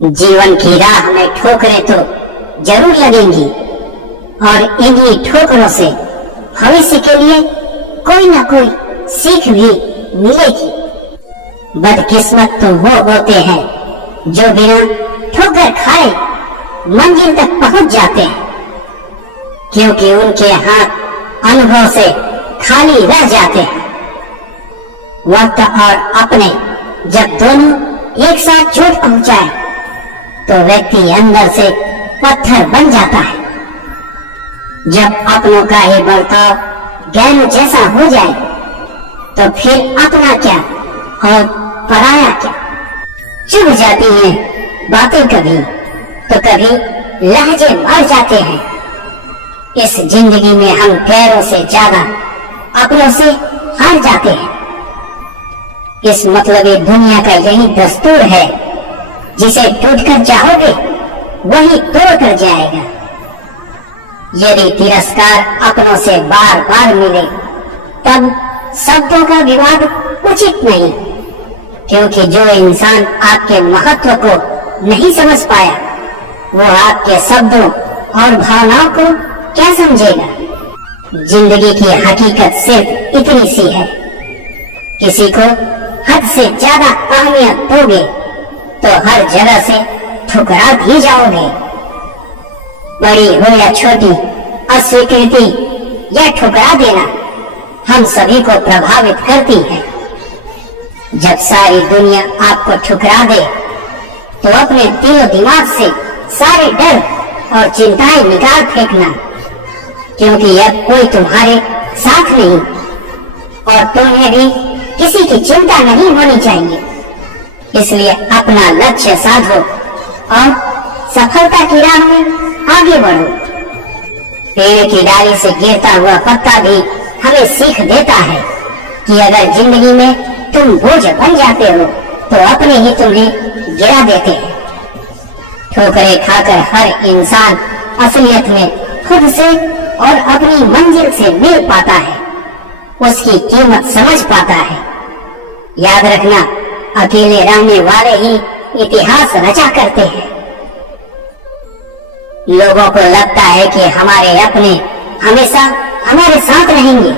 जीवन की राह में ठोकरें तो जरूर लगेंगी और इन्हीं ठोकरों से भविष्य के लिए कोई ना कोई सीख भी मिलेगी। बदकिस्मत तो वो होते हैं जो बिना ठोकर खाए मंजिल तक पहुंच जाते हैं, क्योंकि उनके हाथ अनुभव से खाली रह जाते हैं। वक्त और अपने जब दोनों एक साथ चोट पहुंचाए तो व्यक्ति अंदर से पत्थर बन जाता है। जब अपनों का ही बर्ताव गैरों जैसा हो जाए तो फिर अपना क्या और पराया क्या। चुभ जाती हैं बातें कभी तो कभी लहजे मर जाते हैं। इस जिंदगी में हम गैरों से ज्यादा अपनों से हार जाते हैं। इस मतलबी दुनिया का यही दस्तूर है, जिसे टूटकर चाहोगे वही तोड़कर जाएगा। यदि तिरस्कार अपनों से बार बार मिले तब शब्दों का विवाद उचित नहीं, क्योंकि जो इंसान आपके महत्व को नहीं समझ पाया वो आपके शब्दों और भावनाओं को क्या समझेगा। जिंदगी की हकीकत सिर्फ इतनी सी है, किसी को हद से ज्यादा अहमियत दोगे तो हर जगह से ठुकरा भी जाओगे। बड़ी हो या छोटी अस्वीकृति या ठुकरा देना हम सभी को प्रभावित करती है। जब सारी दुनिया आपको ठुकरा दे तो अपने दिलो दिमाग से सारे डर और चिंताएं निकाल फेंकना, क्योंकि अब कोई तुम्हारे साथ नहीं और तुम्हें भी किसी की चिंता नहीं होनी चाहिए। इसलिए अपना लक्ष्य साधो और सफलता की राह में आगे बढ़ो। पेड़ की डाली से गिरता हुआ पत्ता भी हमें सीख देता है कि अगर जिंदगी में तुम बोझ बन जाते हो तो अपने ही तुम्हें गिरा देते हैं। ठोकरें खाकर हर इंसान असलियत में खुद से और अपनी मंजिल से मिल पाता है, उसकी कीमत समझ पाता है। याद रखना, अकेले रहने वाले ही इतिहास रचा करते हैं। लोगों को लगता है कि हमारे अपने हमेशा हमारे साथ रहेंगे,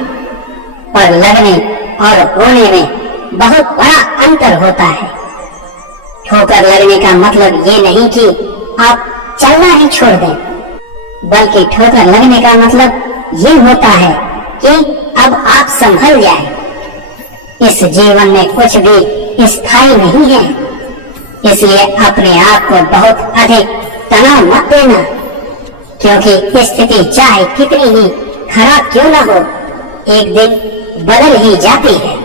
पर लगने और होने में बहुत बड़ा अंतर होता है। ठोकर लगने का मतलब ये नहीं कि आप चलना ही छोड़ दें, बल्कि ठोकर लगने का मतलब ये होता है कि अब आप संभल जाएं। इस जीवन में कुछ भी स्थायी नहीं है, इसलिए अपने आप को बहुत अधिक तनाव मत देना, क्योंकि स्थिति चाहे कितनी ही खराब क्यों न हो, एक दिन बदल ही जाती है।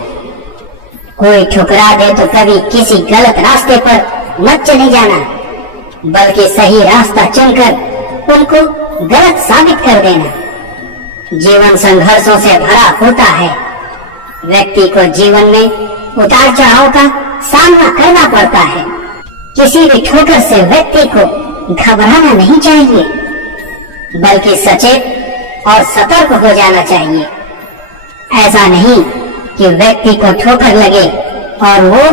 कोई ठुकरा दे तो कभी किसी गलत रास्ते पर मत चले जाना, बल्कि सही रास्ता चुनकर उनको गलत साबित कर देना। जीवन संघर्षों से भरा होता है। व्यक्ति को जीवन में उतार चढ़ाव का सामना करना पड़ता है। किसी भी ठोकर से व्यक्ति को घबराना नहीं चाहिए, बल्कि सचेत और सतर्क हो जाना चाहिए। ऐसा नहीं कि व्यक्ति को ठोकर लगे और वो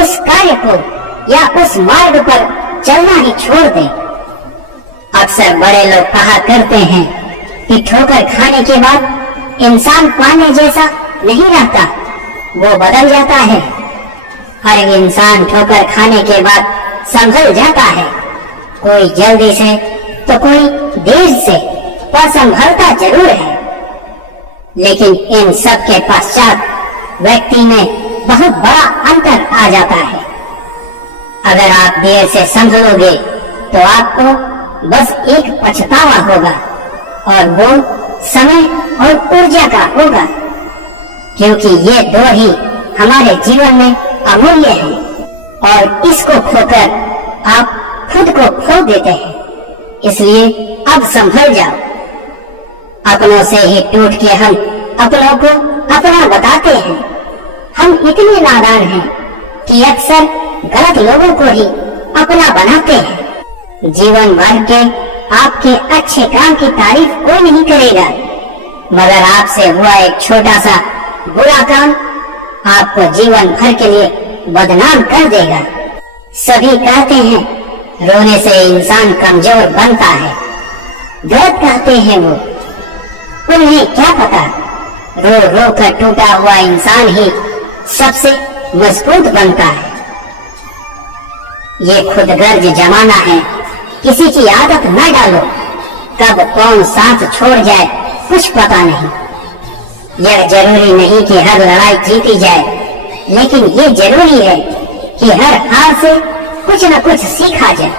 उस कार्य को या उस मार्ग पर चलना ही छोड़ दे। अक्सर बड़े लोग कहा करते हैं कि ठोकर खाने के बाद इंसान पाने जैसा नहीं रहता, वो बदल जाता है। हर इंसान ठोकर खाने के बाद संभल जाता है, कोई जल्दी से तो कोई देर से, पर संभलता जरूर है। लेकिन इन सब के पश्चात व्यक्ति में बहुत बड़ा अंतर आ जाता है। अगर आप देर से संभलोगे तो आपको बस एक पछतावा होगा, और वो समय और ऊर्जा का होगा, क्योंकि ये दो ही हमारे जीवन में अमूल्य हैं, और इसको खोकर आप खुद को खो देते हैं। इसलिए अब संभल जाओ। अपनों से ही टूट के हम अपनों को अपना बताते हैं। हम इतने नादान हैं कि अक्सर गलत लोगों को ही अपना बनाते हैं। जीवन भर के आपके अच्छे काम की तारीफ कोई नहीं करेगा, मगर आपसे हुआ एक छोटा सा बुरा काम आपको जीवन भर के लिए बदनाम कर देगा। सभी कहते हैं रोने से इंसान कमजोर बनता है, गलत कहते हैं वो। उन्हें क्या पता, रो रो कर टूटा हुआ इंसान ही सबसे मजबूत बनता है। ये खुदगर्ज जमाना है, किसी की आदत न डालो, कब कौन साथ छोड़ जाए कुछ पता नहीं। यह जरूरी नहीं कि हर लड़ाई जीती जाए, लेकिन ये जरूरी है कि हर हार से कुछ न कुछ सीखा जाए।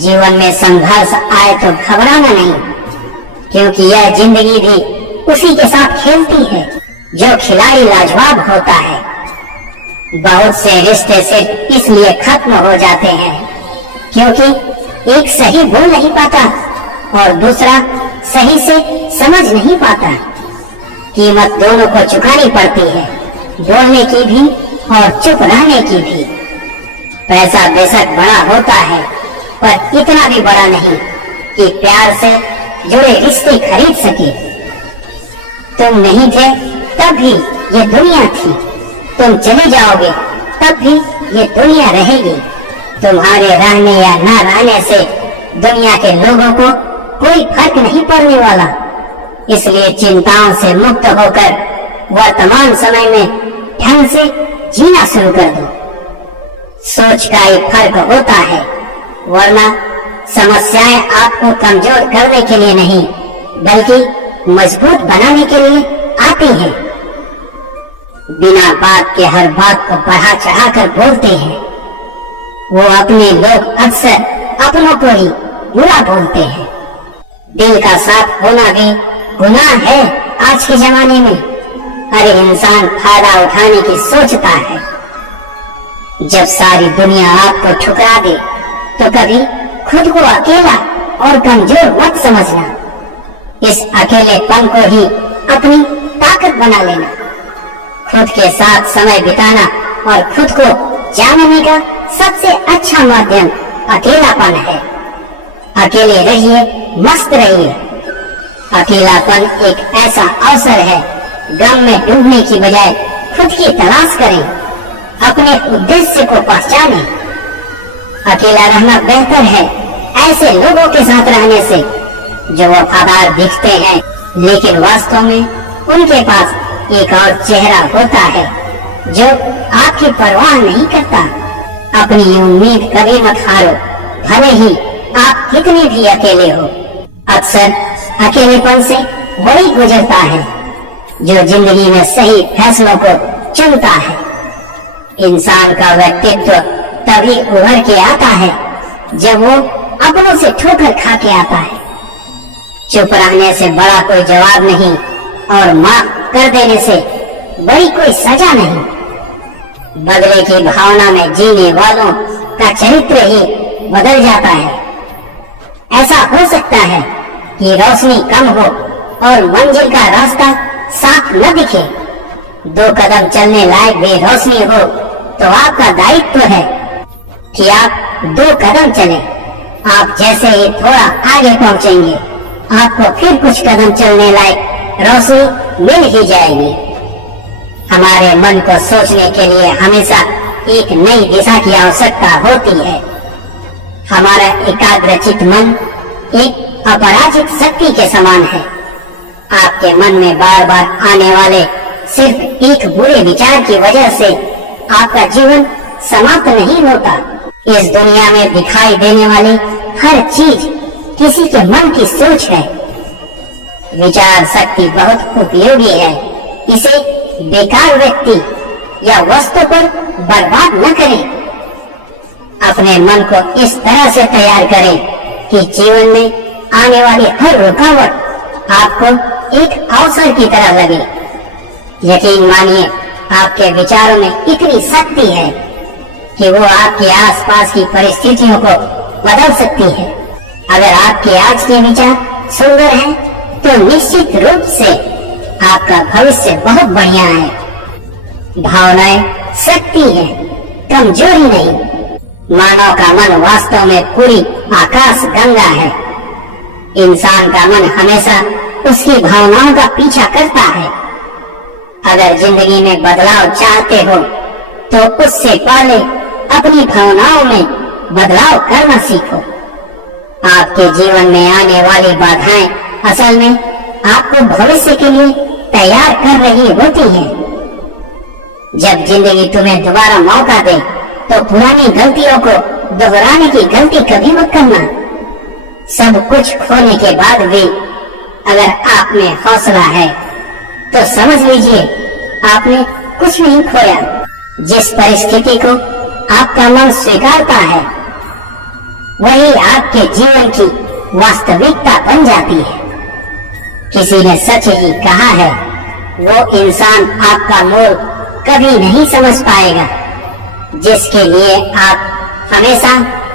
जीवन में संघर्ष आए तो घबराना नहीं, क्योंकि यह जिंदगी भी उसी के साथ खेलती है जो खिलाड़ी लाजवाब होता है। बहुत से रिश्ते सिर्फ इसलिए खत्म हो जाते हैं क्योंकि एक सही बोल नहीं पाता और दूसरा सही से समझ नहीं पाता। कीमत दोनों को चुकानी पड़ती है, बोलने की भी और चुप रहने की भी। पैसा बेशक बड़ा होता है, पर इतना भी बड़ा नहीं कि प्यार से जुड़े रिश्ते खरीद सके। तुम नहीं थे तब भी ये दुनिया थी, तुम चले जाओगे तब भी ये दुनिया रहेगी। तुम्हारे रहने या न रहने से दुनिया के लोगों को कोई फर्क नहीं पड़ने वाला। इसलिए चिंताओं से मुक्त होकर वर्तमान समय में ढंग से जीना शुरू कर दो। सोच का ही फर्क होता है, वरना समस्याएं आपको कमजोर करने के लिए नहीं बल्कि मजबूत बनाने के लिए आती हैं। बिना बात के हर बात को बढ़ा चढ़ाकर बोलते हैं। वो अपने लोग अक्सर अपनों को ही बुरा बोलते हैं। दिल का साफ होना भी गुनाह है आज के जमाने में। अरे इंसान फायदा उठाने की सोचता है। जब सारी दुनिया आपको ठुकरा दे तो कभी खुद को अकेला और कमजोर मत समझना। इस अकेलेपन को ही अपनी ताकत बना लेना। खुद के साथ समय बिताना और खुद को जानने का सबसे अच्छा माध्यम अकेलापन है। अकेले रहिए, मस्त रहिए। अकेलापन एक ऐसा अवसर है, गम में डूबने की बजाय खुद की तलाश करें, अपने उद्देश्य को पहचानें। अकेला रहना बेहतर है ऐसे लोगों के साथ रहने से जो वफादार दिखते हैं, लेकिन वास्तव में उनके पास एक और चेहरा होता है जो आपकी परवाह नहीं करता। अपनी उम्मीद कभी मत हारो, भले ही आप कितने भी अकेले हो। अक्सर अकेलेपन से वही गुजरता है जो जिंदगी में सही फैसलों को चुनता है। इंसान का व्यक्तित्व तभी उभर के आता है जब वो अपनों से ठोकर खा के आता है। चुप रहने से बड़ा कोई जवाब नहीं और माफ कर देने से बड़ी कोई सजा नहीं। बदले की भावना में जीने वालों का चरित्र ही बदल जाता है। ऐसा हो सकता है कि रोशनी कम हो और मंजिल का रास्ता साफ न दिखे। 2 कदम चलने लायक भी रोशनी हो तो आपका दायित्व है कि आप 2 कदम चलें। आप जैसे ही थोड़ा आगे पहुंचेंगे, आपको फिर कुछ कदम चलने लायक रोशनी मिल ही जाएगी। हमारे मन को सोचने के लिए हमेशा एक नई दिशा की आवश्यकता होती है। हमारा एकाग्रचित मन एक अपराजित शक्ति के समान है। आपके मन में बार बार आने वाले सिर्फ एक बुरे विचार की वजह से आपका जीवन समाप्त नहीं होता। इस दुनिया में दिखाई देने वाली हर चीज किसी के मन की सोच है। विचार शक्ति बहुत उपयोगी है। इसे बेकार व्यक्ति या वस्तु पर बर्बाद न करें। अपने मन को इस तरह से तैयार करें कि जीवन में आने वाली हर रुकावट आपको एक अवसर की तरह लगे। यकीन मानिए, आपके विचारों में इतनी शक्ति है कि वो आपके आसपास की परिस्थितियों को बदल सकती है। अगर आपके आज के विचार सुंदर हैं, तो निश्चित रूप से आपका भविष्य बहुत बढ़िया है। भावनाएं शक्ति है, कमजोरी नहीं। मानव का मन वास्तव में पूरी आकाश गंगा है। इंसान का मन हमेशा उसकी भावनाओं का पीछा करता है। अगर जिंदगी में बदलाव चाहते हो तो उससे पहले अपनी भावनाओं में बदलाव करना सीखो। आपके जीवन में आने वाली बाधाएं असल में आपको भविष्य के लिए तैयार कर रही होती हैं। जब जिंदगी तुम्हें दोबारा मौका दे तो पुरानी गलतियों को दोहराने की गलती कभी मत करना। सब कुछ खोने के बाद भी अगर आप में हौसला है तो समझ लीजिए आपने कुछ नहीं खोया। जिस परिस्थिति को आपका मन स्वीकारता है वही आपके जीवन की वास्तविकता बन जाती है। किसी ने सच ही कहा है, वो इंसान आपका मोल कभी नहीं समझ पाएगा जिसके लिए आप हमेशा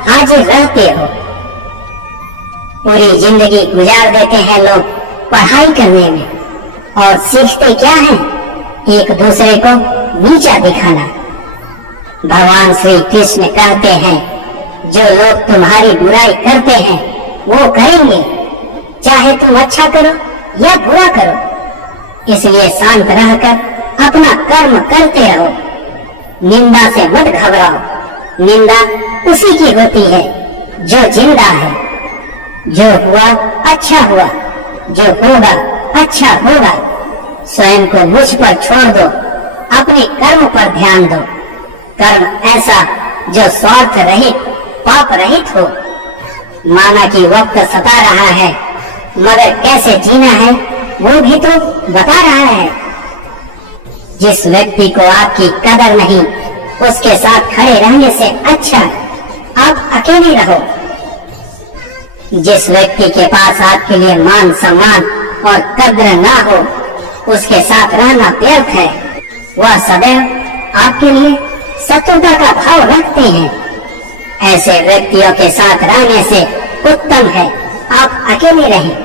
हाजिर रहते हो। पूरी जिंदगी गुजार देते हैं लोग पढ़ाई करने में और सीखते क्या है? एक दूसरे को नीचा दिखाना। भगवान श्री कृष्ण कहते हैं, जो लोग तुम्हारी बुराई करते हैं वो करेंगे, चाहे तुम अच्छा करो या बुरा करो। इसलिए शांत रहकर अपना कर्म करते रहो। निंदा से मत घबराओ। निंदा उसी की होती है जो जिंदा है। जो हुआ अच्छा हुआ, जो होगा अच्छा होगा। स्वयं को मुझ पर छोड़ दो, अपने कर्म पर ध्यान दो। कर्म ऐसा जो स्वार्थ रहित, पाप रहित हो। माना कि वक्त सता रहा है मगर कैसे जीना है वो भी तो बता रहा है। जिस व्यक्ति को आपकी कदर नहीं उसके साथ खड़े रहने से अच्छा आप अकेले रहो। जिस व्यक्ति के पास आपके लिए मान सम्मान और कद्र ना हो उसके साथ रहना व्यर्थ है। वह सदैव आपके लिए शत्रुता का भाव रखते हैं। ऐसे व्यक्तियों के साथ रहने से उत्तम है आप अकेले रहें।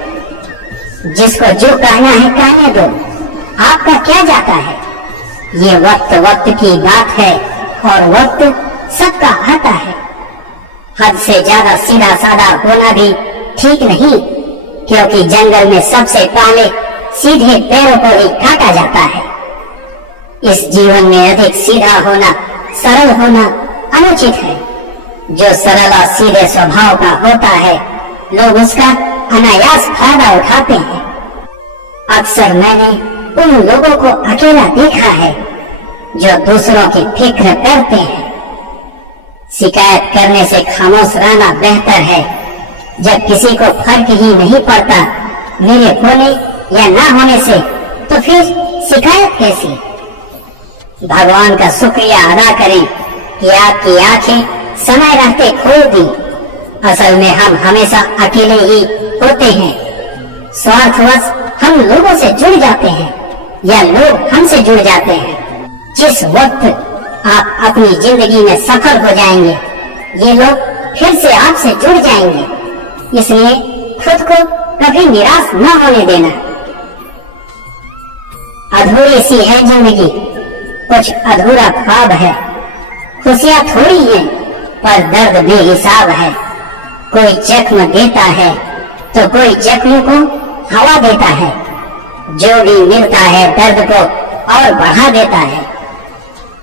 जिसको जो कहना है कहने दो, आपका क्या जाता है। ये वक्त वक्त की बात है और वक्त सबका आता है। हद से ज्यादा सीधा साधा होना भी ठीक नहीं, क्योंकि जंगल में सबसे पहले सीधे पैरों को ही काटा जाता है। इस जीवन में अधिक सीधा होना, सरल होना अनुचित है। जो सरल और सीधे स्वभाव का होता है लोग उसका अनायास फायदा उठाते हैं। अक्सर मैंने उन लोगों को अकेला देखा है जो दूसरों की फिक्र करते हैं। शिकायत करने से खामोश रहना बेहतर है। जब किसी को फर्क ही नहीं पड़ता मेरे होने या ना होने से, तो फिर शिकायत कैसी। भगवान का शुक्रिया अदा करें कि आपकी आंखें समय रहते खोल दी। असल में हम हमेशा अकेले ही होते हैं। स्वार्थवश हम लोगों से जुड़ जाते हैं या लोग हमसे जुड़ जाते हैं। जिस वक्त आप अपनी जिंदगी में सफल हो जाएंगे ये लोग फिर से आपसे जुड़ जाएंगे। इसलिए खुद को कभी निराश न होने देना। अधूरी सी है जिंदगी, कुछ अधूरा ख्वाब है। खुशियां थोड़ी हैं पर दर्द बेहिसाब है। कोई जख्म देता है तो कोई जख्मों को हवा देता है। जो भी मिलता है दर्द को और बढ़ा देता है।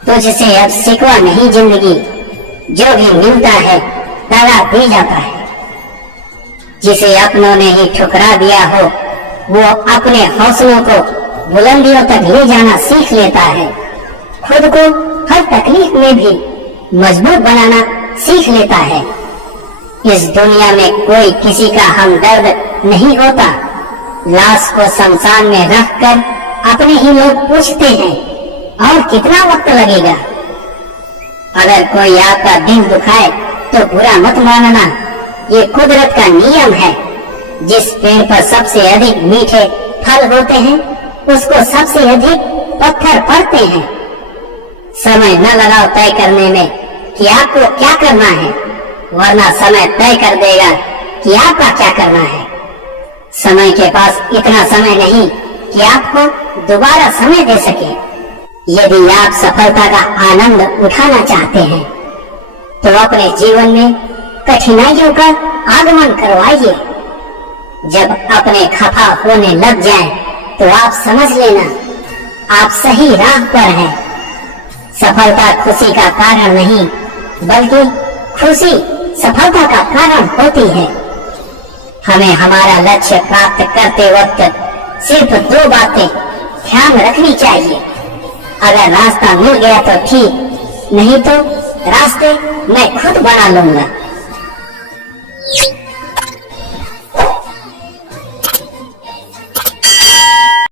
तुझसे अब सिकवा नहीं जिंदगी, जो भी मिलता है दगा दी जाता है। जिसे अपनों ने ही ठुकरा दिया हो वो अपने हौसलों को बुलंदियों तक ले जाना सीख लेता है। खुद को हर तकलीफ में भी मजबूत बनाना सीख लेता है। इस दुनिया में कोई किसी का हमदर्द नहीं होता। लाश को शमशान में रखकर अपने ही लोग पूछते हैं और कितना वक्त लगेगा। अगर कोई आपका दिल दुखाए तो बुरा मत मानना, ये कुदरत का नियम है। जिस पेड़ पर सबसे अधिक मीठे फल होते हैं उसको सबसे अधिक पत्थर पड़ते हैं। समय न लगाओ तय करने में कि आपको क्या करना है, वरना समय तय कर देगा कि आपका क्या करना है। समय के पास इतना समय नहीं कि आपको दोबारा समय दे सके। यदि आप सफलता का आनंद उठाना चाहते हैं तो अपने जीवन में कठिनाइयों का आगमन करवाइए। जब अपने खफा होने लग जाएं, तो आप समझ लेना आप सही राह पर हैं। सफलता खुशी का कारण नहीं बल्कि खुशी सफलता का कारण होती है। हमें हमारा लक्ष्य प्राप्त करते वक्त सिर्फ 2 बातें ध्यान रखनी चाहिए। अगर रास्ता मिल गया तो ठीक, नहीं तो रास्ते मैं खुद बना लूंगा।